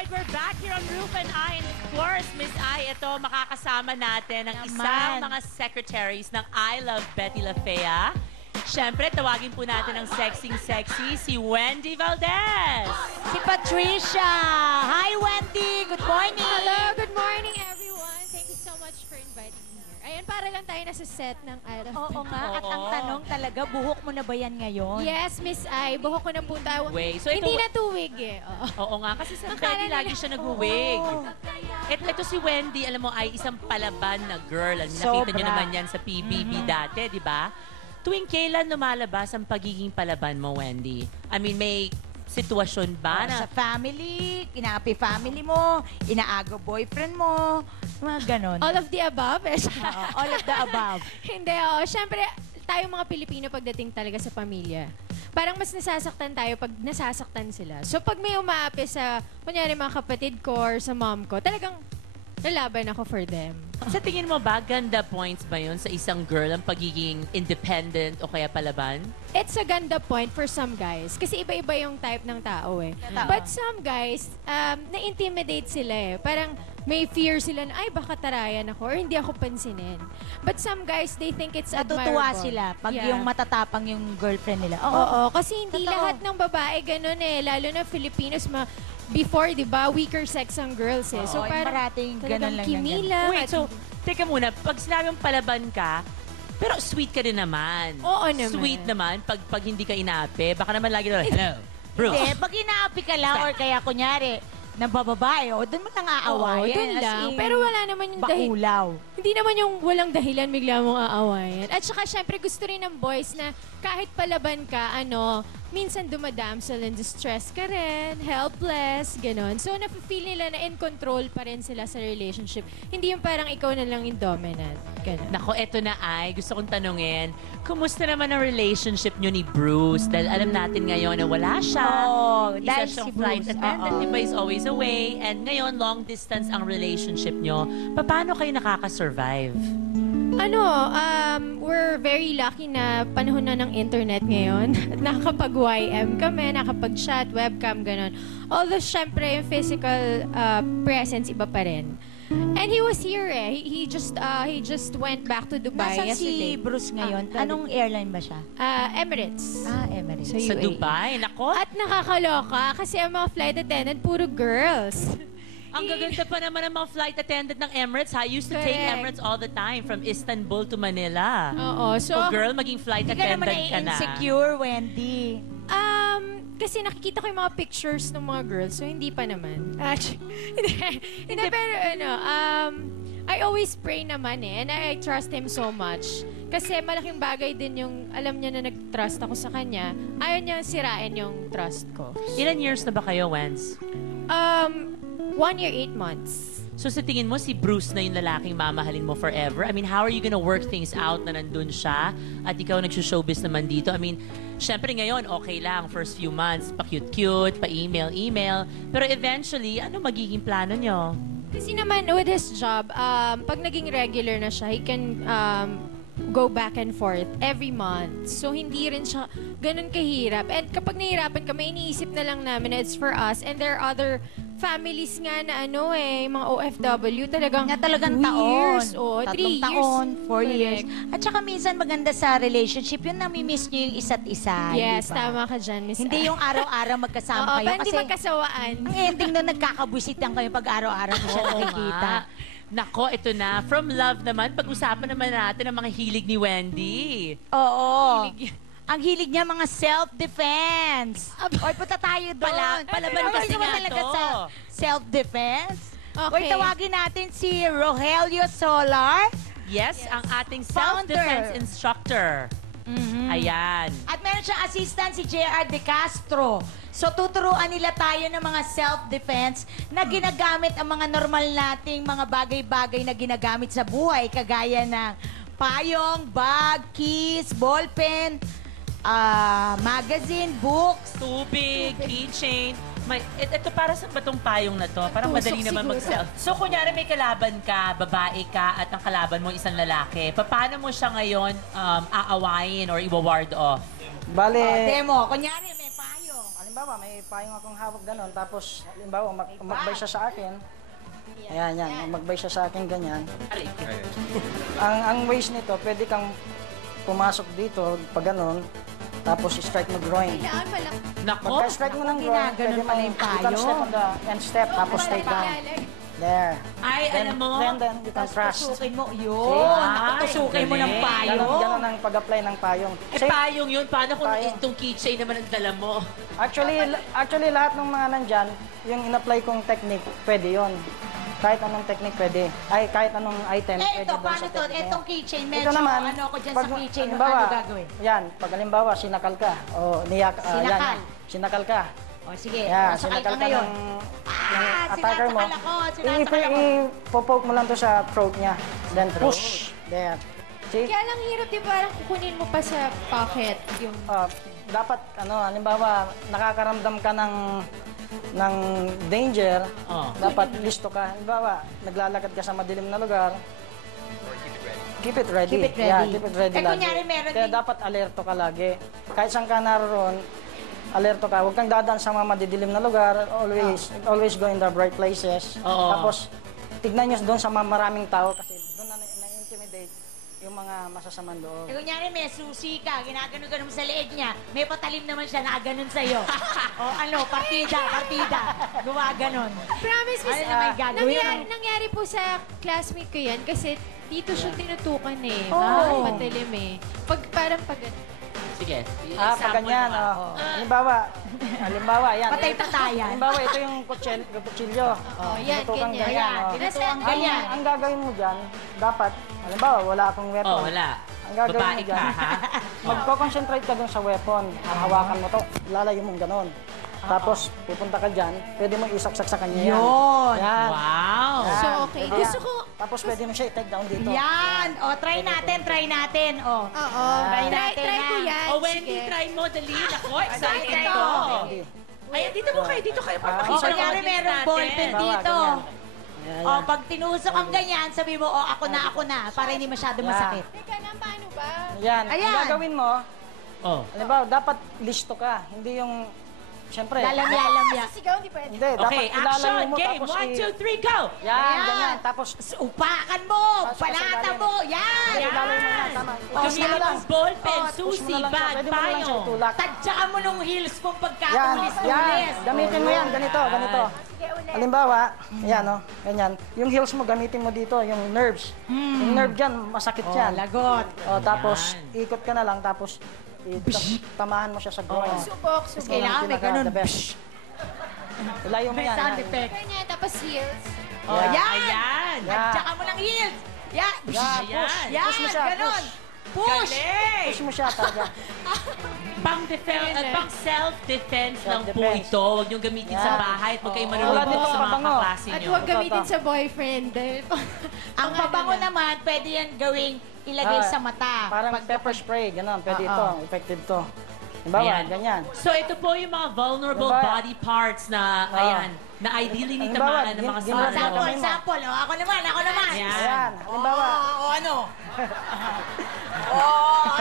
right, we're back here on Roof and I. And of course, Miss I, ito makakasama natin ang isang mga secretaries ng I Love Betty La Fea. Siyempre, tawagin po natin ang sexy-sexy si Wendy Valdez. Si Patricia. Hi, Wendy. Good morning. Hello, good morning, everyone. Thank you so much for inviting me here. Ayan, para lang tayo nasa set ng Iron. Oo nga. At ang tanong talaga, buhok mo na ba yan ngayon? Yes, Miss I. Buhok ko na po tayo. Wait, so ito, hindi na tuwig eh. Oo nga, kasi sa Betty lagi siya nag-wig. Ito si Wendy, alam mo, ay isang palaban na girl. Nakita niyo naman yan sa PBB dati, di ba? Tuwing kailan lumalabas ang pagiging palaban mo, Wendy? I mean, may sitwasyon ba na... Sa family, inaapi family mo, inaago boyfriend mo, mga ganon. All of the above eh. All of the above. Hindi, oo. Siyempre, tayo mga Pilipino pagdating talaga sa pamilya. Parang mas nasasaktan tayo pag nasasaktan sila. So pag may umaapi sa, kunyari mga kapatid ko or sa mom ko, talagang lalaban ako for them. Sa tingin mo ba, ganda points ba yun sa isang girl ang pagiging independent o kaya palaban? It's a ganda point for some guys. Kasi iba-iba yung type ng tao eh. But some guys, na-intimidate sila eh. Parang may fear sila na, ay baka tarayan ako or hindi ako pansinin. But some guys, they think it's admirable. Natutuwa sila pag yung matatapang yung girlfriend nila. Oo, kasi hindi Totoo. lahat ng babae ganun eh. Lalo na Filipinos, before, di ba, weaker sex ang girls eh. So parang parating ganun lang kimila. Wait, so, teka muna, pag sinabing palaban ka, pero sweet ka rin naman. Oo naman. Sweet naman pag hindi ka inaapi. Baka naman lagi na, hello, Bruce. Hindi, pag inaapi ka lang or kaya kunyari, nabababae, o doon mo nang aawayan. Doon lang. Pero wala naman yung bakulaw. Hindi naman yung walang dahilan bigla mong aawayan. At saka syempre gusto rin ng boys na kahit palaban ka, minsan dumadamsel and distress ka rin, helpless, ganon. So nafe-feel nila na in control pa rin sila sa relationship. Hindi yung parang ikaw na lang yung dominant. Ganon. Nako, eto na ay, gusto kong tanungin, kumusta naman ang relationship nyo ni Bruce? Dahil alam natin ngayon na wala siya. Isa dahil siyang si flight Bruce. attendant, iba is always away. And ngayon, long distance ang relationship nyo. Paano kayo nakaka-survive? We're very lucky na panahon na ng internet ngayon. Nakakapag-YM kami, nakakapag-chat, webcam, ganon. Although, syempre, yung physical presence, iba pa rin. And he was here eh. He just went back to Dubai Nasaan yesterday. si Bruce ngayon? Anong airline ba siya? Emirates. Emirates. Sa Sa UAE. Dubai? Nako, At nakakaloka kasi ang mga flight attendant, puro girls. ang gaganda pa naman ng mga flight attendant ng Emirates. I used to take Correct. Emirates all the time from Istanbul to Manila. Oo. So, So, girl, maging flight Hindi ka naman attendant ka na. insecure, Wendy. kasi nakikita ko yung mga pictures ng mga girls, so hindi pa naman. Hindi, pero I always pray naman eh, and I trust him so much. Kasi malaking bagay din yung, alam niya na nag-trust ako sa kanya, ayaw niya sirain yung trust ko. Ilan years na ba kayo, Wens? 1 year, 8 months. So sa tingin mo, si Bruce na yung lalaking mamahalin mo forever? I mean, how are you gonna work things out na nandun siya at ikaw nagsushowbiz naman dito? I mean, syempre ngayon, okay lang, first few months, pa-cute-cute, pa-email-email. Pero eventually, ano magiging plano nyo? Kasi naman, with his job, pag naging regular na siya, he can go back and forth every month. So, hindi rin siya ganun kahirap. And kapag nahihirapan kami, iniisip na lang namin na it's for us. And there are other families nga na mga OFW, talagang Nga talagang 2 taon. years. Oo, 3 3 years. taon, 4 years. Correct. At saka minsan maganda sa relationship, yun namimiss nyo yung isa't isa. Yes, di ba? tama ka dyan, Miss Hindi yung araw-araw magkasama Oo, kayo. pa hindi Kasi magkasawaan. ang ending doon, nagkakabusitan kayo pag araw-araw mo siya Oo nakikita. nga. Nako, ito na. From love naman, pag-usapan naman natin ang mga hilig ni Wendy. Oo. Ang hilig niya mga self-defense. Oy, punta tayo doon. Palaban kasi naman nga talaga to. sa self-defense. Okay. Oy, tawagin natin si Rogelio Solar. Yes, ang ating Founder. self-defense instructor. Ayan. At meron siyang assistant si JR De Castro. So, tuturuan nila tayo ng mga self-defense na ginagamit ang mga normal nating mga bagay-bagay na ginagamit sa buhay. Kagaya ng payong, bag, keys, ballpen, magazine, books. Tubig, keychain. Ito para sa batong payong na to. Parang Tusok madali naman siguro. mag-self. So, kunyari may kalaban ka, babae ka, at ang kalaban mo isang lalaki. Paano mo siya ngayon aawayin or iwa-ward off? Bale, Demo. Kunyari, may payong. halimbawa, may payong akong hawak ganon, tapos halimbawa, umagbay siya sa akin. Ayan, yan. Umagbay siya sa akin ganyan. Ang waist nito, pwede kang pumasok dito, pag ganon, tapos strike mo groin. Kailangan malaki. Nako. Pagka-strike mo ng groin, Ginaganon pala yung you can payo. step on the end step, tapos straight down. There. Ay, alam mo. Then you can thrust. Tusukin mo, yun. Ay, Tusukin mo ng galing. payo. Ganon ang pag-apply ng payong. Eh, payong yun. Paano kung Payong. itong keychain naman ang dala mo? Actually, lahat ng mga nandyan, yung in-apply kong technique, pwede yon. Kahit anong technique pwede. Ay, kahit anong item, Eh, pwede ito, doon paano sa to? technique. Itong keychain, Ito medyo naman, ano ako dyan pag- sa keychain, halimbawa, ano gagawin? Yan, pag halimbawa, sinakal ka, o niyak, Sinakal. sinakal ka. O, sige, Yan, masakal sinakal ka ka ngayon. ng attacker mo. Sinasakal ako, sinasakal ako. Ipopoke mo lang to sa throat niya. Then push. There. See? Kaya lang hirap, di ba? Parang kukunin mo pa sa pocket yung... Dapat, halimbawa, nakakaramdam ka ng danger, Oh. dapat listo ka. Halimbawa, naglalakad ka sa madilim na lugar, keep it ready. Keep it ready. Yeah, keep it ready Eh, lagi. kunyari, meron Kaya din- dapat alerto ka lagi. Kahit saan ka naroon, alerto ka. Huwag kang dadaan sa mga madidilim na lugar. Always go in the bright places. Oo. Tapos, tignan nyo doon sa maraming tao kasi doon na-intimidate yung mga masasamang loob. Eh, kunyari, may susi ka, ginaganon-ganon mo sa leeg niya, may patalim naman siya, nakaganon sa'yo. O ano, partida, gumaganon. Promise, Ano naman gagawin? nangyari po sa classmate ko yan kasi dito siya tinutukan eh. Oo. Matalim eh. Parang pag... Sige. Pag example ganyan, naman. halimbawa, yan. Patay-patayan. Halimbawa, ito yung kutsilyo. Oh, yan, Tinutukan ganyan. Ayan, oh. tinutukan ganyan. Ang gagawin mo dyan, dapat, halimbawa, wala akong weapon. Oh, wala. Ang gagawin Babae mo ka, dyan, ha? magko-concentrate ka dun sa weapon. Hahawakan mo to, lalayo mong ganon. Tapos, pupunta ka dyan, pwede mo isaksak sa kanya yan. Yun. Yan. Wow. Yan. So, okay. Pwede Gusto yan. ko- Tapos, pwede mo siya i-take down dito. Yan. O, try natin. O. Oo. Try Try, natin, try ko ha? yan. Oh, Wendy, Sige. try mo. Dali. Ako, excited Try ko. Wendy. Ayan, dito mo kayo. Dito kayo. Para Ah, makita ng Kunyari, audience merong natin. ballpen Bawa, dito. ganyan. O, pag tinusok ang ganyan, sabi mo, o, ako na, para hindi masyado masakit. Teka lang, paano ba? Yan. Ayan. Ang gagawin mo, Oh. halimbawa, dapat listo ka. Hindi yung, siyempre, Lalamya-lamya. Sisigaw, hindi pwede. hindi, dapat Okay, ilalayo action. mo Game. tapos 1, 2, 3, go. Yan, Ayan. ganyan. Tapos, Upakan mo, Pasok sa palata ilalim. mo, yan. ilalayo mo na, tama. Oh, Push mo sige na lang. Gamitin ballpen, Oh, Push susi, mo na lang siya. bag, Pwede mo na lang siya payong. itulak. Tadyakan mo nung heels kung Yan, pagkatulis-tulis. Gamitin mo yan, ganito. Halimbawa, yan o, ganyan. Yung heels mo, gamitin mo dito, yung nerves. Yung nerve dyan, masakit yan. Lagot. O, tapos, Yan. ikot ka na lang, tapos, tamahan mo siya sa groin. Subok, Tapos subok. kailangan may ganun. The best. Ilayo mo May yan. sound yan. effect. Ganyan, tapos heels. Oh, Yan. yan. Ayan. Tadyakan mo ng heels. Yan. Yan, Ayan. push. Yan, Push mo siya, ganun. push. Push. Galing. Push mo siya talaga. Pang self-defense lang po Self-defense. ito. Huwag niyong gamitin sa Yan. bahay at huwag kayong Wala manunod din sa mga pabango. kaklase At niyo. huwag gamitin sa boyfriend. Dahil Ang pabango naman, pwede yan gawing ilagay sa mata. Parang Pag- pepper spray, gano'n. Pwede Oo. ito, effective to. Halimbawa, Ayan. ganyan. So ito po yung mga vulnerable Diba? body parts na, Oh. ayan, na ideally ni Halimbawa, tamaan ng mga gin- Oh, ginagawa sumalo. mo. sample. Oh, ako naman. Ayan. Ayan, halimbawa, ano? Oh,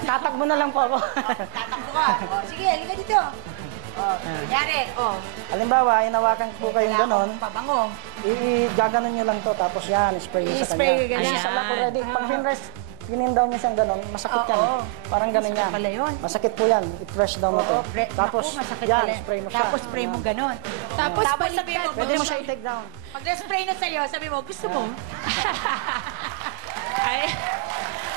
tatakbo na lang po ako. tatakbo ka. Oh, sige, halika dito. Oh, kunyari. Oh, Halimbawa, inawakan po kayong wala gano'n, akong pabango. gaganon nyo lang to, tapos yan, spray nyo sa I-spray kanya. ganyan. Kasi sa lock already, pag pinrest, pinin-down nyo siyang gano'n, masakit yan. Oo. Parang gano'n yan. pala yun. Masakit po yan, i-press down mo to. Tapos, Naku, masakit yan, pala. spray mo siya. Tapos spray mo ganon. Tapos sabi mo, baliktad. Pwede mo siya i-take down. Pag na-spray na sa'yo, sabi mo, gusto mo? Ay,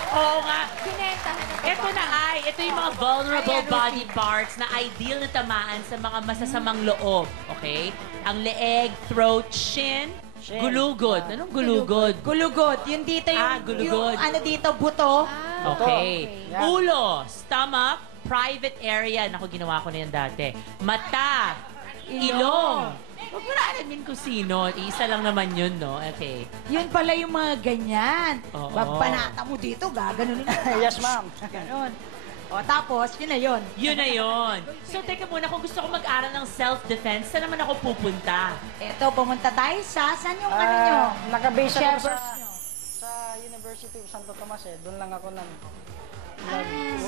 oo nga. Binentahan ng Ito na ito yung mga vulnerable body parts na ideal na tamaan sa mga masasamang loob. Okay? Ang leeg, throat, shin, Shin. gulugod. Anong gulugod? Gulugod. Yung dito yung, gulugod. yung ano dito, buto. Okay. Yan. Ulo, stomach, private area. Naku, ginawa ko na yan dati. Mata, ilong. Huwag mo na alamin kung sino. Isa lang naman yun, no? Okay. Yun pala yung mga ganyan. Oo. Panata mo dito, gaganon. Yes, ma'am. Ganon. O, tapos, yun na yun. Yun na yun. So, teka muna, kung gusto ko mag-aral ng self-defense, saan naman ako pupunta? Eto, pumunta tayo saan yung ano nyo? Nakabase ako Shepherds sa, nyo. sa University of Santo Tomas eh. Doon lang ako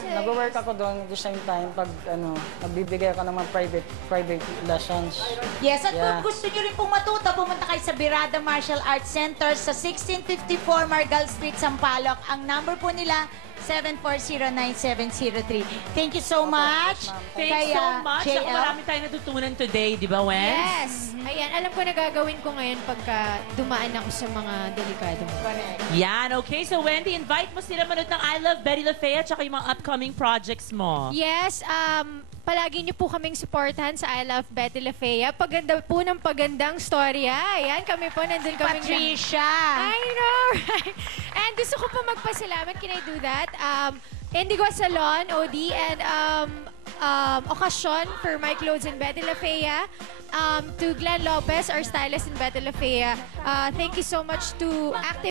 Nag-work ako doon at the same time pag nagbibigay ako ng mga private lessons. Yes, at Yeah. kung gusto nyo rin pong matuto, pumunta kayo sa Birada Martial Arts Center sa 1654 Margal Street, Sampaloc. Ang number po nila, 7409703. Thank you so much. Thanks so much. Ako marami tayong natutunan today, di ba, Wen? Yes! Ayan, alam ko na gagawin ko ngayon pagka dumaan ako sa mga delikado mo. Yan, okay. So, Wendy, invite mo sila manood ng I Love Betty La Fea at saka yung mga upcoming projects mo. Yes, palagi niyo po kaming supportahan sa I Love Betty La Fea. Paganda po ng pagandang storya. Ayan, kami po, nandun kami. Patricia. I know, right? And gusto ko po magpasalamat. Can I do that? Indigo Salon, OD, and Occasion for my clothes in Betty La Fea. To Glenn Lopez, our stylist in Betty La Fea. Thank you so much to Active